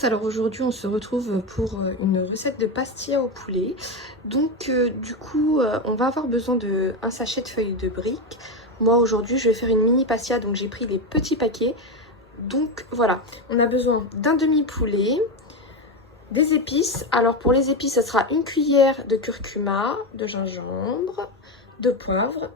tous, alors aujourd'hui on se retrouve pour une recette de pastilla au poulet. Donc du coup on va avoir besoin d'un sachet de feuilles de briques. Moi aujourd'hui je vais faire une mini pastilla, donc j'ai pris les petits paquets. Donc voilà, on a besoin d'un demi-poulet, des épices. Alors pour les épices ça sera une cuillère de curcuma, de gingembre, de poivre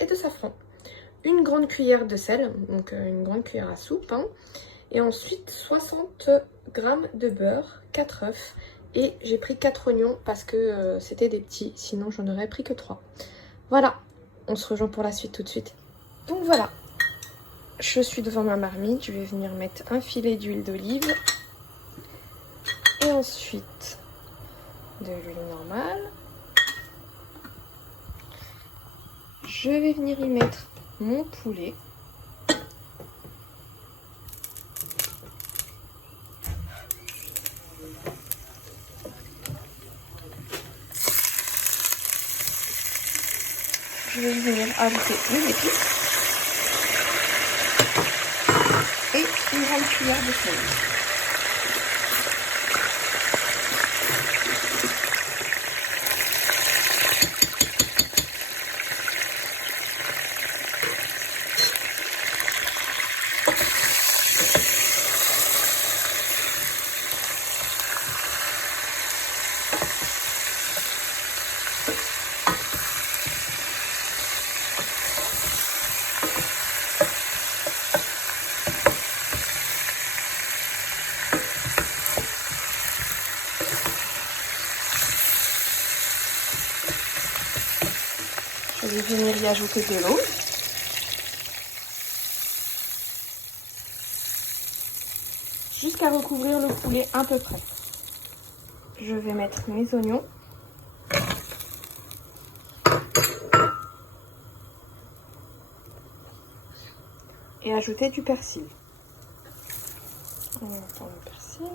et de safran. Une grande cuillère de sel, donc une grande cuillère à soupe, hein. Et ensuite 60 g de beurre, 4 œufs et j'ai pris 4 oignons parce que c'était des petits, sinon j'en aurais pris que 3. Voilà, on se rejoint pour la suite tout de suite. Donc voilà, je suis devant ma marmite, je vais venir mettre un filet d'huile d'olive et ensuite de l'huile normale. Je vais venir y mettre mon poulet. Je vais venir ajouter les épices et une grande cuillère de sel. Je vais venir y ajouter de l'eau. Jusqu'à recouvrir le poulet à peu près. Je vais mettre mes oignons. Et ajouter du persil. On entend le persil.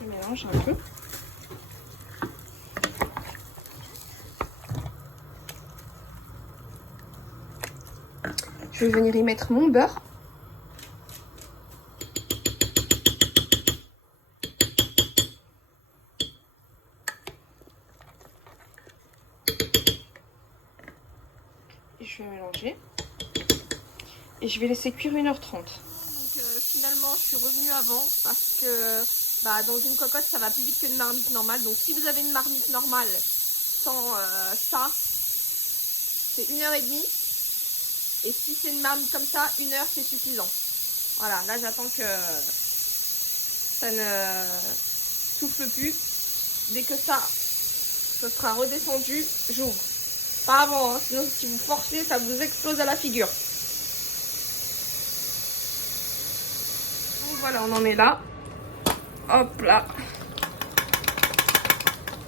Je mélange un peu. Je vais venir y mettre mon beurre. Et je vais mélanger. Et je vais laisser cuire 1h30. Donc finalement je suis revenue avant parce que dans une cocotte ça va plus vite qu'une marmite normale. Donc si vous avez une marmite normale sans ça, c'est 1h30. Et si c'est une marmite comme ça, 1 heure c'est suffisant. Voilà, là j'attends que ça ne souffle plus. Dès que ça sera redescendu, j'ouvre. Pas avant, hein, sinon si vous forcez, ça vous explose à la figure. Donc voilà, on en est là. Hop là.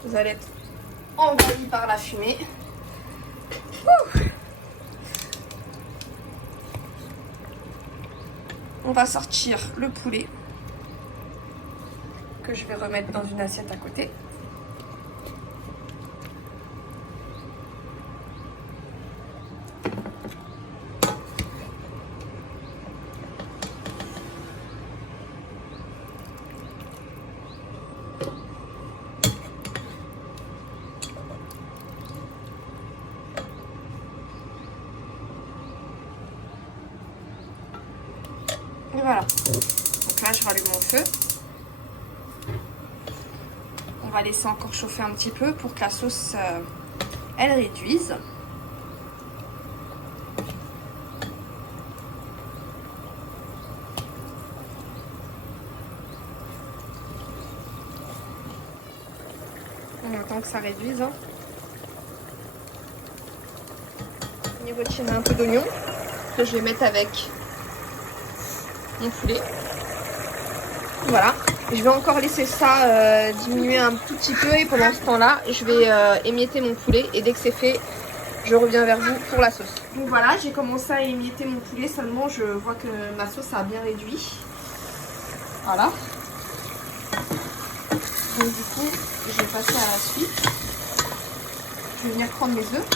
Vous allez être envahi par la fumée. Ouh. On va sortir le poulet que je vais remettre dans une assiette à côté. Et voilà, donc là je rallume mon feu. On va laisser encore chauffer un petit peu pour que la sauce elle réduise. On attend que ça réduise. Hein. Négocier un peu d'oignon que je vais mettre avec mon poulet. Voilà, je vais encore laisser ça diminuer un tout petit peu et pendant ce temps là je vais émietter mon poulet et dès que c'est fait je reviens vers vous pour la sauce. Donc voilà, j'ai commencé à émietter mon poulet, seulement je vois que ma sauce a bien réduit. Voilà, donc du coup je vais passer à la suite. Je vais venir prendre mes œufs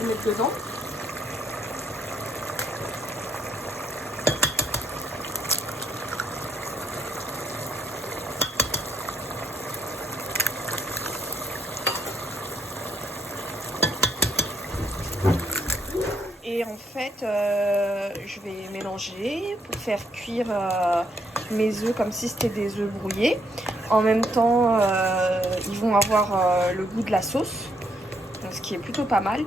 et mettre dedans. Et en fait, je vais mélanger pour faire cuire mes œufs comme si c'était des œufs brouillés. En même temps, ils vont avoir le goût de la sauce, donc ce qui est plutôt pas mal.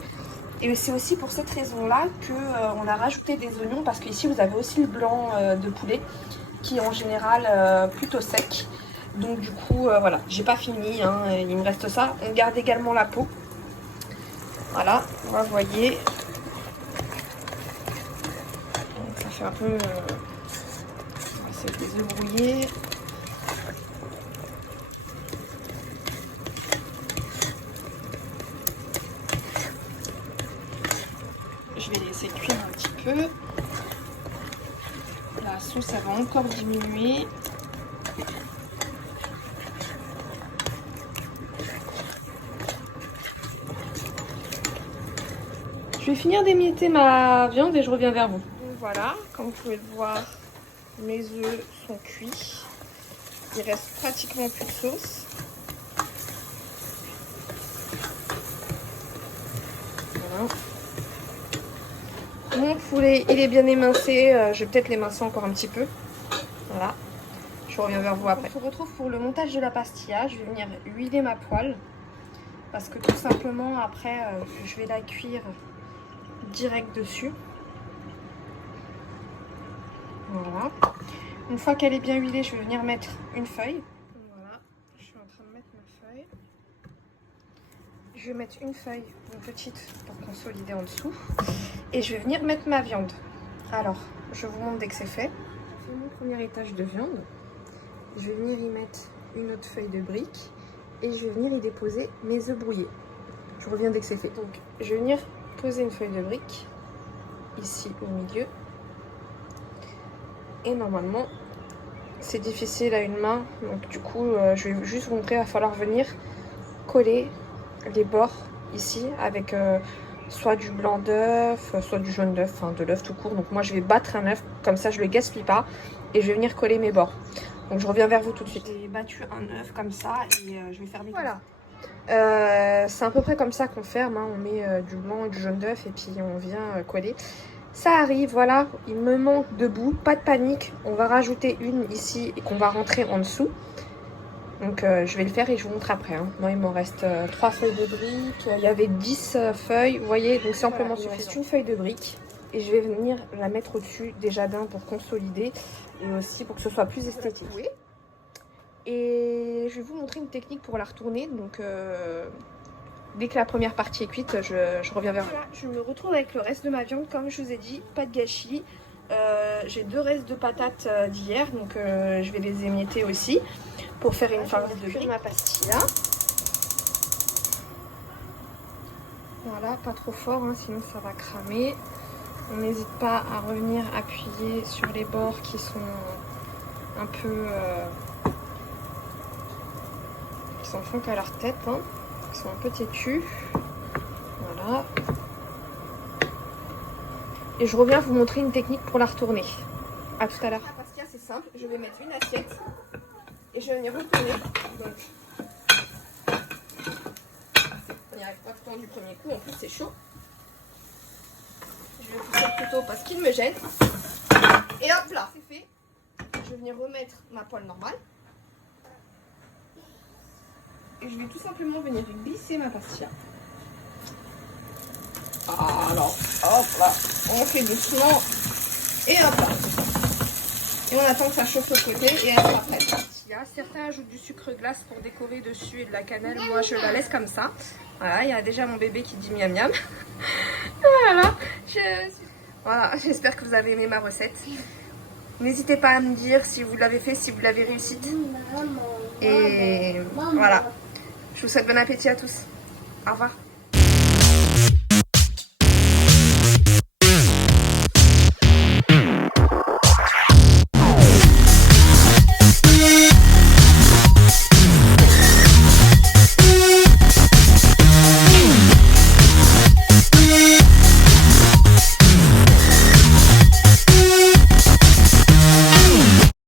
Et c'est aussi pour cette raison-là qu'on a rajouté des oignons, parce qu'ici vous avez aussi le blanc de poulet qui est en général plutôt sec. Donc du coup, voilà, j'ai pas fini, hein, il me reste ça. On garde également la peau. Voilà, vous voyez. Donc ça fait un peu... c'est des œufs brouillés. Je vais laisser cuire un petit peu. La sauce, elle va encore diminuer. Je vais finir d'émietter ma viande et je reviens vers vous. Donc voilà, comme vous pouvez le voir, mes œufs sont cuits. Il reste pratiquement plus de sauce. Voilà. Mon poulet, il est bien émincé. Je vais peut-être l'émincer encore un petit peu. Voilà. Je reviens vers vous après. On se retrouve pour le montage de la pastilla. Je vais venir huiler ma poêle. Parce que tout simplement, après, je vais la cuire direct dessus. Voilà. Une fois qu'elle est bien huilée, je vais venir mettre une feuille. Voilà. Je suis en train de mettre ma feuille. Je vais mettre une feuille, une petite, pour consolider en dessous. Et je vais venir mettre ma viande. Alors, je vous montre dès que c'est fait. J'ai mon premier étage de viande. Je vais venir y mettre une autre feuille de brique. Et je vais venir y déposer mes œufs brouillés. Je reviens dès que c'est fait. Donc, je vais venir poser une feuille de brique. Ici, au milieu. Et normalement, c'est difficile à une main. Donc, du coup, je vais juste vous montrer. Il va falloir venir coller les bords ici avec soit du blanc d'œuf, soit du jaune d'œuf, enfin de l'œuf tout court. Donc moi je vais battre un œuf, comme ça je le gaspille pas et je vais venir coller mes bords. Donc je reviens vers vous tout de suite. J'ai battu un œuf comme ça et je vais fermer. Voilà. C'est à peu près comme ça qu'on ferme, hein. On met du blanc et du jaune d'œuf et puis on vient coller. Ça arrive, voilà, il me manque de boue, pas de panique. On va rajouter une ici et qu'on va rentrer en dessous. Donc je vais le faire et je vous montre après. Hein. Moi il me reste 3 feuilles de briques. Il y avait 10 feuilles, vous voyez, donc c'est amplement suffisant. Il me reste une feuille de brique et je vais venir la mettre au-dessus déjà d'un pour consolider et aussi pour que ce soit plus esthétique. Oui. Et je vais vous montrer une technique pour la retourner. Donc dès que la première partie est cuite, je reviens vers vous. Voilà, je me retrouve avec le reste de ma viande, comme je vous ai dit, pas de gâchis. J'ai 2 restes de patates d'hier, donc je vais les émietter aussi pour faire une farce de briques. Ma pastilla. Voilà, pas trop fort, hein, sinon ça va cramer. On n'hésite pas à revenir appuyer sur les bords qui sont un peu... qui s'en font qu'à leur tête, hein, qui sont un peu têtus. Voilà. Et je reviens vous montrer une technique pour la retourner. A tout à l'heure. La pastilla c'est simple, je vais mettre une assiette et je vais venir retourner. Donc, on n'y arrive pas tout le temps du premier coup, en plus c'est chaud. Je vais pousser le couteau parce qu'il me gêne. Et hop là, c'est fait. Je vais venir remettre ma poêle normale. Et je vais tout simplement venir glisser ma pastilla. Alors, hop là, on fait doucement et hop là. Et on attend que ça chauffe de côté et elle sera prête. Certains ajoutent du sucre glace pour décorer dessus et de la cannelle. Moi, je la laisse comme ça. Voilà, il y a déjà mon bébé qui dit miam miam. Voilà, j'espère que vous avez aimé ma recette. N'hésitez pas à me dire si vous l'avez fait, si vous l'avez réussi. Et voilà, je vous souhaite bon appétit à tous. Au revoir.